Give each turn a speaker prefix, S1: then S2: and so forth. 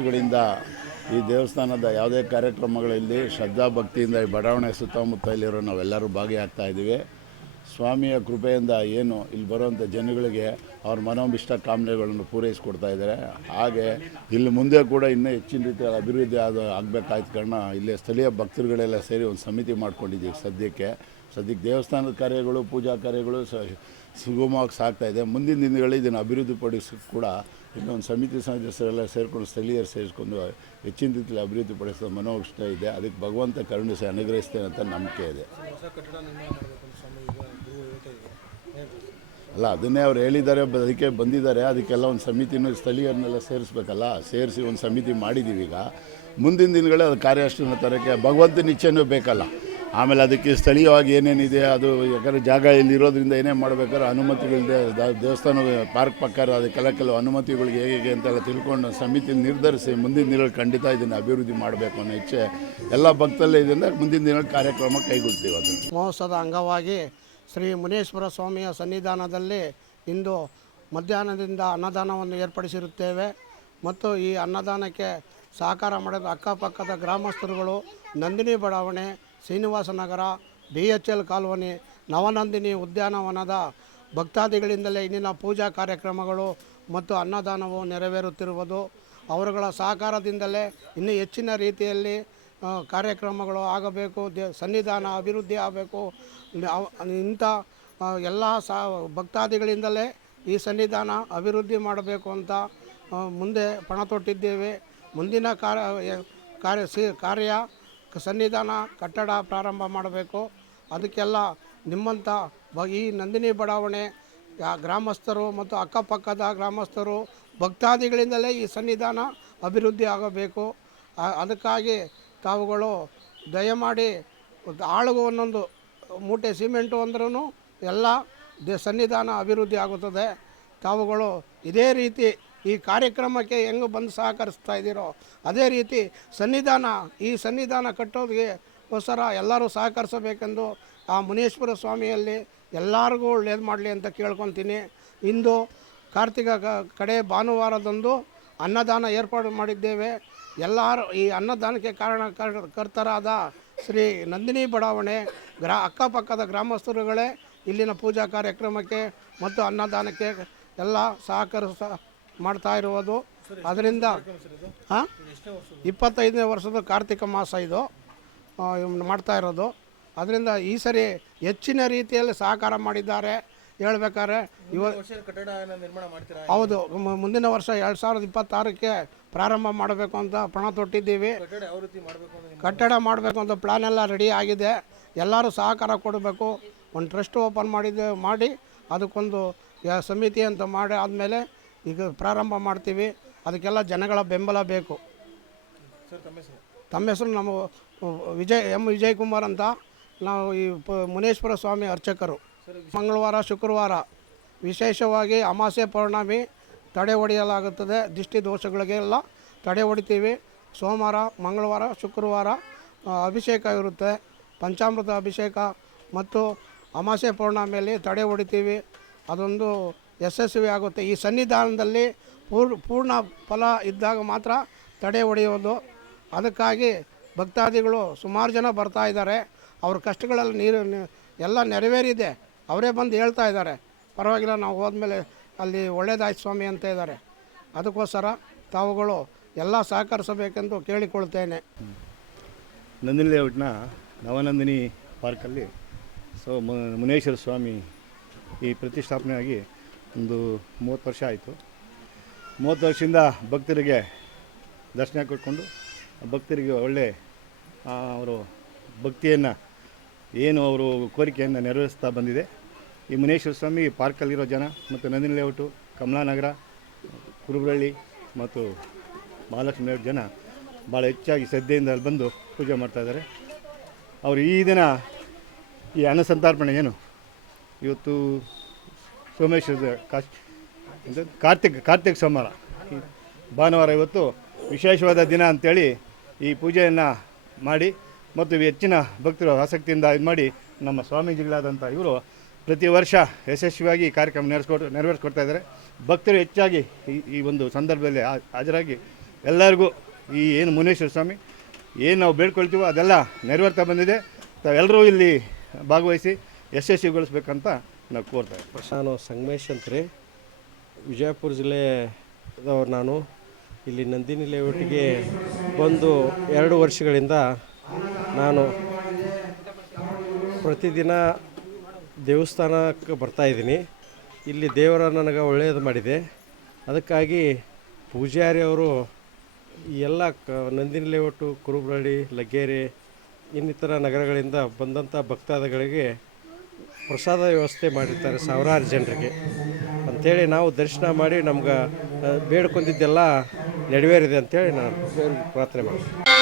S1: ವರ್ಷಗಳಿಂದ ಈ ದೇವಸ್ಥಾನದ ಯಾವುದೇ ಕಾರ್ಯಕ್ರಮಗಳಲ್ಲಿ ಶ್ರದ್ಧಾ ಭಕ್ತಿಯಿಂದ ಈ ಬಡಾವಣೆ ಸುತ್ತಮುತ್ತ ಇಲ್ಲಿರೋ ನಾವೆಲ್ಲರೂ ಭಾಗಿಯಾಗ್ತಾ ಇದ್ದೀವಿ. ಸ್ವಾಮಿಯ ಕೃಪೆಯಿಂದ ಏನು ಇಲ್ಲಿ ಬರುವಂಥ ಜನಗಳಿಗೆ ಅವ್ರ ಮನೋಭಿಷ್ಟ ಕಾಮನೆಗಳನ್ನು ಪೂರೈಸಿಕೊಡ್ತಾ ಇದ್ದಾರೆ. ಹಾಗೆ ಇಲ್ಲಿ ಮುಂದೆ ಕೂಡ ಇನ್ನೂ ಹೆಚ್ಚಿನ ರೀತಿಯಲ್ಲಿ ಅಭಿವೃದ್ಧಿ ಆದ ಆಗಬೇಕಾಯ್ತು ಕಾರಣ ಇಲ್ಲಿ ಸ್ಥಳೀಯ ಭಕ್ತರುಗಳೆಲ್ಲ ಸೇರಿ ಒಂದು ಸಮಿತಿ ಮಾಡ್ಕೊಂಡಿದ್ದೀವಿ ಸದ್ಯಕ್ಕೆ. ಸದ್ಯಕ್ಕೆ ದೇವಸ್ಥಾನದ ಕಾರ್ಯಗಳು, ಪೂಜಾ ಕಾರ್ಯಗಳು ಸುಗಮವಾಗಿ ಸಾಗ್ತಾ ಇದೆ. ಮುಂದಿನ ದಿನಗಳಲ್ಲಿ ಇದನ್ನು ಅಭಿವೃದ್ಧಿಪಡಿಸೋಕ್ಕೆ ಕೂಡ ಇನ್ನೊಂದು ಸಮಿತಿ ಸದಸ್ಯರೆಲ್ಲ ಸೇರಿಕೊಂಡು ಸ್ಥಳೀಯರು ಸೇರಿಸ್ಕೊಂಡು ಹೆಚ್ಚಿನ ರೀತಿಯಲ್ಲಿ ಅಭಿವೃದ್ಧಿಪಡಿಸೋ ಮನೋಕ್ಷ ಇದೆ. ಅದಕ್ಕೆ ಭಗವಂತ ಕರುಣಿಸಿ ಅನುಗ್ರಹಿಸ್ತೇನೆ ಅಂತ ನಂಬಿಕೆ ಇದೆ. ಅಲ್ಲ ಅದನ್ನೇ ಅವ್ರು ಹೇಳಿದ್ದಾರೆ ಅದಕ್ಕೆ ಬಂದಿದ್ದಾರೆ. ಅದಕ್ಕೆಲ್ಲ ಒಂದು ಸಮಿತಿನೂ ಸ್ಥಳೀಯರನ್ನೆಲ್ಲ ಸೇರಿಸ್ಬೇಕಲ್ಲ? ಸೇರಿಸಿ ಒಂದು ಸಮಿತಿ ಮಾಡಿದ್ದೀವಿ ಈಗ. ಮುಂದಿನ ದಿನಗಳೇ ಅದು ಕಾರ್ಯಾಚರಣೆ ತರೋಕ್ಕೆ ಭಗವಂತನ ಇಚ್ಛೆನೂ ಬೇಕಲ್ಲ. ಆಮೇಲೆ ಅದಕ್ಕೆ ಸ್ಥಳೀಯವಾಗಿ ಏನೇನಿದೆ, ಅದು ಯಾಕಂದರೆ ಜಾಗ ಇಲ್ಲಿರೋದ್ರಿಂದ ಏನೇ ಮಾಡಬೇಕಾದ್ರೆ ಅನುಮತಿಗಳಿದೆ. ದೇವಸ್ಥಾನ ಪಾರ್ಕ್ ಪಕ್ಕ ಅದಕ್ಕೆಲ್ಲ ಕೆಲವು ಅನುಮತಿಗಳಿಗೆ ಹೇಗೆ ಅಂತೆಲ್ಲ ತಿಳ್ಕೊಂಡು ಸಮಿತಿ ನಿರ್ಧರಿಸಿ ಮುಂದಿನ ದಿನಗಳು ಖಂಡಿತ ಇದನ್ನು ಅಭಿವೃದ್ಧಿ ಮಾಡಬೇಕು ಅನ್ನೋ ಇಚ್ಛೆ ಎಲ್ಲ ಭಕ್ತಲ್ಲೇ ಮುಂದಿನ ದಿನಗಳ ಕಾರ್ಯಕ್ರಮ ಕೈಗೊಳ್ತೀವಿ ಅದು
S2: ಮಹೋತ್ಸವದ ಅಂಗವಾಗಿ ಶ್ರೀ ಮುನೇಶ್ವರ ಸ್ವಾಮಿಯ ಸನ್ನಿಧಾನದಲ್ಲಿ ಇಂದು ಮಧ್ಯಾಹ್ನದಿಂದ ಅನ್ನದಾನವನ್ನು ಏರ್ಪಡಿಸಿರುತ್ತೇವೆ. ಮತ್ತು ಈ ಅನ್ನದಾನಕ್ಕೆ ಸಹಕಾರ ಮಾಡಿದ ಅಕ್ಕಪಕ್ಕದ ಗ್ರಾಮಸ್ಥರುಗಳು, ನಂದಿನಿ ಬಡಾವಣೆ Srinivasa Nagar B H L colony, Navanandini ಉದ್ಯಾನವನದ ಭಕ್ತಾದಿಗಳಿಂದಲೇ ಇಂದಿನ ಪೂಜಾ ಕಾರ್ಯಕ್ರಮಗಳು ಮತ್ತು ಅನ್ನದಾನವು ನೆರವೇರುತ್ತಿರುವುದು. ಅವರುಗಳ ಸಹಕಾರದಿಂದಲೇ ಇನ್ನೂ ಹೆಚ್ಚಿನ ರೀತಿಯಲ್ಲಿ ಕಾರ್ಯಕ್ರಮಗಳು ಆಗಬೇಕು, ದೇ, ಸನ್ನಿಧಾನ ಅಭಿವೃದ್ಧಿ ಆಗಬೇಕು. ಇಂಥ ಎಲ್ಲ ಸಾ, ಭಕ್ತಾದಿಗಳಿಂದಲೇ ಈ ಸನ್ನಿಧಾನ ಅಭಿವೃದ್ಧಿ ಮಾಡಬೇಕು ಅಂತ ಮುಂದೆ ಪಣ ತೊಟ್ಟಿದ್ದೇವೆ. ಮುಂದಿನ ಕಾರ್ಯ ಕಾರ್ಯ, ಸಿ, ಕಾರ್ಯ ಸನ್ನಿಧಾನ, ಕಟ್ಟಡ ಪ್ರಾರಂಭ ಮಾಡಬೇಕು. ಅದಕ್ಕೆಲ್ಲ ನಿಮ್ಮಂಥ ಈ ನಂದಿನಿ ಬಡಾವಣೆ ಗ್ರಾಮಸ್ಥರು ಮತ್ತು ಅಕ್ಕಪಕ್ಕದ ಗ್ರಾಮಸ್ಥರು ಭಕ್ತಾದಿಗಳಿಂದಲೇ ಈ ಸನ್ನಿಧಾನ ಅಭಿವೃದ್ಧಿ ಆಗಬೇಕು. ಅದಕ್ಕಾಗಿ ತಾವುಗಳು ದಯಮಾಡಿ ಆಳುಗು ಒಂದೊಂದು ಮೂಟೆ ಸಿಮೆಂಟು ಅಂದ್ರೂ ಎಲ್ಲ ಸನ್ನಿಧಾನ ಅಭಿವೃದ್ಧಿ ಆಗುತ್ತದೆ. ತಾವುಗಳು ಇದೇ ರೀತಿ ಈ ಕಾರ್ಯಕ್ರಮಕ್ಕೆ ಹೆಂಗೆ ಬಂದು ಸಹಕರಿಸ್ತಾ ಇದ್ದೀರೋ ಅದೇ ರೀತಿ ಸನ್ನಿಧಾನ, ಈ ಸನ್ನಿಧಾನ ಕಟ್ಟೋದಕ್ಕೆ ಗೋಸ್ಕರ ಎಲ್ಲರೂ ಸಹಕರಿಸಬೇಕೆಂದು ಆ ಮುನೇಶ್ವರ ಸ್ವಾಮಿಯಲ್ಲಿ ಎಲ್ಲರಿಗೂ ಒಳ್ಳೇದು ಮಾಡಲಿ ಅಂತ ಕೇಳ್ಕೊತೀನಿ. ಇಂದು ಕಾರ್ತಿಕ ಕಡೆ ಭಾನುವಾರದಂದು ಅನ್ನದಾನ ಏರ್ಪಾಡು ಮಾಡಿದ್ದೇವೆ. ಎಲ್ಲರೂ ಈ ಅನ್ನದಾನಕ್ಕೆ ಕಾರಣ ಕರ್- ಕರ್ತರಾದ ಶ್ರೀ ನಂದಿನಿ ಬಡಾವಣೆ ಗ್ರಾ, ಅಕ್ಕಪಕ್ಕದ ಗ್ರಾಮಸ್ಥರುಗಳೇ ಇಲ್ಲಿನ ಪೂಜಾ ಕಾರ್ಯಕ್ರಮಕ್ಕೆ ಮತ್ತು ಅನ್ನದಾನಕ್ಕೆ ಎಲ್ಲ ಸಹಕರಿಸ ಮಾಡ್ತಾ ಇರುವುದು. ಅದರಿಂದ ಹಾಂ? ಇಪ್ಪತ್ತೈದನೇ ವರ್ಷದ ಕಾರ್ತಿಕ ಮಾಸ ಇದು. ಮಾಡ್ತಾ ಇರೋದು. ಅದರಿಂದ ಈ ಸರಿ ಹೆಚ್ಚಿನ ರೀತಿಯಲ್ಲಿ ಸಹಕಾರ ಮಾಡಿದ್ದಾರೆ. ಹೇಳ್ಬೇಕಾದ್ರೆ ಇವ ಹೌದು. ಮುಂದಿನ ವರ್ಷ ಎರಡು ಸಾವಿರದ ಇಪ್ಪತ್ತಾರಕ್ಕೆ ಪ್ರಾರಂಭ ಮಾಡಬೇಕು ಅಂತ ಪಣ ತೊಟ್ಟಿದ್ದೀವಿ.
S3: ಕಟ್ಟಡ ಮಾಡಬೇಕು ಅಂತ ಪ್ಲಾನ್
S2: ಕಟ್ಟಡ ಮಾಡಬೇಕು ಅಂತ ಪ್ಲ್ಯಾನ್ ಎಲ್ಲ ರೆಡಿ ಆಗಿದೆ. ಎಲ್ಲರೂ ಸಹಕಾರ ಕೊಡಬೇಕು. ಒಂದು ಟ್ರಸ್ಟ್ ಓಪನ್ ಮಾಡಿದ್ದೆ ಮಾಡಿ ಅದಕ್ಕೊಂದು ಸಮಿತಿ ಅಂತ ಮಾಡಿ ಆದಮೇಲೆ ಈಗ ಪ್ರಾರಂಭ ಮಾಡ್ತೀವಿ. ಅದಕ್ಕೆಲ್ಲ ಜನಗಳ ಬೆಂಬಲ ಬೇಕು.
S3: ಸರ್ ತಮ್ಮ ಹೆಸರು?
S2: ತಮ್ಮ ಹೆಸರು ನಮ್ಮ ವಿಜಯ್ ಎಂ ವಿಜಯ್ ಕುಮಾರ್ ಅಂತ ನಾವು ಈ ಪ ಮುನೇಶ್ವರ ಸ್ವಾಮಿ ಅರ್ಚಕರು. ಮಂಗಳವಾರ ಶುಕ್ರವಾರ ವಿಶೇಷವಾಗಿ ಅಮಾಸೆ ಪೌರ್ಣಮಿ ತಡೆ ಹೊಡೆಯಲಾಗುತ್ತದೆ. ದಿಷ್ಟಿ ದೋಷಗಳಿಗೆಲ್ಲ ತಡೆ ಹೊಡಿತೀವಿ. ಸೋಮವಾರ ಮಂಗಳವಾರ ಶುಕ್ರವಾರ ಅಭಿಷೇಕ ಇರುತ್ತೆ. ಪಂಚಾಮೃತ ಅಭಿಷೇಕ ಮತ್ತು ಅಮಾಸೆ ಪೌರ್ಣಮಿಯಲ್ಲಿ ತಡೆ ಹೊಡಿತೀವಿ. ಅದೊಂದು ಯಶಸ್ವಿ ಆಗುತ್ತೆ. ಈ ಸನ್ನಿಧಾನದಲ್ಲಿ ಪೂರ್, ಪೂರ್ಣ ಫಲ ಇದ್ದಾಗ ಮಾತ್ರ ತಡೆ ಹೊಡೆಯೋದು ಅದಕ್ಕಾಗಿ ಭಕ್ತಾದಿಗಳು ಸುಮಾರು ಜನ ಬರ್ತಾ ಇದ್ದಾರೆ. ಅವ್ರ ಕಷ್ಟಗಳೆಲ್ಲ ನೀರು ಎಲ್ಲ ನೆರವೇರಿದೆ. ಅವರೇ ಬಂದು ಹೇಳ್ತಾ ಇದ್ದಾರೆ. ಪರವಾಗಿಲ್ಲ, ನಾವು ಹೋದ್ಮೇಲೆ ಅಲ್ಲಿ ಒಳ್ಳೇದಾಯ್ತು ಸ್ವಾಮಿ ಅಂತ ಇದ್ದಾರೆ. ಅದಕ್ಕೋಸ್ಕರ ತಾವುಗಳು ಎಲ್ಲ ಸಹಕರಿಸಬೇಕೆಂದು ಕೇಳಿಕೊಳ್ತೇನೆ.
S4: ನಂದಿನಿ ಲೇಔಟ್ನ ನವನಂದಿನಿ ಪಾರ್ಕಲ್ಲಿ ಸೊ ಮುನೇಶ್ವರ ಸ್ವಾಮಿ ಈ ಪ್ರತಿಷ್ಠಾಪನೆ ಆಗಿ ಒಂದು ಮೂವತ್ತು ವರ್ಷ ಆಯಿತು. ಮೂವತ್ತು ವರ್ಷದಿಂದ ಭಕ್ತರಿಗೆ ದರ್ಶನ ಕೊಟ್ಕೊಂಡು, ಭಕ್ತರಿಗೆ ಒಳ್ಳೆ ಅವರು ಭಕ್ತಿಯನ್ನು, ಏನು ಅವರು ಕೋರಿಕೆಯನ್ನು ನೆರವೇರಿಸ್ತಾ ಬಂದಿದೆ. ಈ ಮುನೇಶ್ವರ ಸ್ವಾಮಿ ಪಾರ್ಕಲ್ಲಿರೋ ಜನ ಮತ್ತು ನಂದಿನಿ ಲೇಔಟು, ಕಮಲಾನಗರ, ಕುರುಬರಳ್ಳಿ ಮತ್ತು ಮಹಾಲಕ್ಷ್ಮಿ ಜನ ಭಾಳ ಹೆಚ್ಚಾಗಿ ಶ್ರದ್ಧೆಯಿಂದ ಅಲ್ಲಿ ಬಂದು ಪೂಜೆ ಮಾಡ್ತಾಯಿದ್ದಾರೆ ಅವರು ಈ ದಿನ ಈ ಅನ್ನ ಸಂತರ್ಪಣೆ ಏನು? ಇವತ್ತು ಸೋಮೇಶ್ವರ ಕಾರ್ತಿಕ್ ಕಾರ್ತಿಕ್ ಸೋಮವಾರ ಭಾನುವಾರ ಇವತ್ತು ವಿಶೇಷವಾದ ದಿನ ಅಂಥೇಳಿ ಈ ಪೂಜೆಯನ್ನು ಮಾಡಿ ಮತ್ತು ಹೆಚ್ಚಿನ ಭಕ್ತರು ಆಸಕ್ತಿಯಿಂದ ಇದು ಮಾಡಿ ನಮ್ಮ ಸ್ವಾಮೀಜಿಗಳಾದಂಥ ಇವರು ಪ್ರತಿ ವರ್ಷ ಯಶಸ್ವಿಯಾಗಿ ಈ ಕಾರ್ಯಕ್ರಮ ನೆರೆಸ್ಕೊಟ್ಟು ನೆರವೇರಿಸ್ಕೊಡ್ತಾ ಇದ್ದಾರೆ. ಭಕ್ತರು ಹೆಚ್ಚಾಗಿ ಈ ಈ ಒಂದು ಸಂದರ್ಭದಲ್ಲಿ ಹಾಜರಾಗಿ ಎಲ್ಲರಿಗೂ ಈ ಏನು ಮುನೇಶ್ವರ ಸ್ವಾಮಿ, ಏನು ನಾವು ಬೇಡ್ಕೊಳ್ತೀವೋ ಅದೆಲ್ಲ ನೆರವೇರ್ತಾ ಬಂದಿದೆ. ತಾವೆಲ್ಲರೂ ಇಲ್ಲಿ ಭಾಗವಹಿಸಿ ಯಶಸ್ವಿಗೊಳಿಸ್ಬೇಕಂತ ನಾವು ಕೋರ್ತಾ
S5: ನಾನು ಸಂಗಮೇಶ್ ಅಂತ್ರಿ ವಿಜಯಪುರ ಜಿಲ್ಲೆದವ್ರು ನಾನು. ಇಲ್ಲಿ ನಂದಿನಿ ಲೇಔಟಿಗೆ ಬಂದು ಎರಡು ವರ್ಷಗಳಿಂದ ನಾನು ಪ್ರತಿದಿನ ದೇವಸ್ಥಾನಕ್ಕೆ ಬರ್ತಾಯಿದ್ದೀನಿ ಇಲ್ಲಿ ದೇವರ ನನಗೆ ಒಳ್ಳೆಯದು ಮಾಡಿದೆ. ಅದಕ್ಕಾಗಿ ಪೂಜಾರಿ ಅವರು ಈ ಎಲ್ಲ ಕ ನಂದಿನಿ ಲೇಔಟು, ಕುರುಬ್ರಹಳ್ಳಿ ಲಗ್ಗೆರೆ ಇನ್ನಿತರ ನಗರಗಳಿಂದ ಬಂದಂಥ ಭಕ್ತಾದಿಗಳಿಗೆ ಪ್ರಸಾದ ವ್ಯವಸ್ಥೆ ಮಾಡಿರ್ತಾರೆ ಸಾವಿರಾರು ಜನರಿಗೆ. ಅಂಥೇಳಿ ನಾವು ದರ್ಶನ ಮಾಡಿ ನಮ್ಗೆ ಬೇಡ್ಕೊಂಡಿದ್ದೆಲ್ಲ ನೆರವೇರಿದೆ ಅಂತೇಳಿ ನಾನು ಪ್ರಾರ್ಥನೆ ಮಾಡ್ತೀನಿ.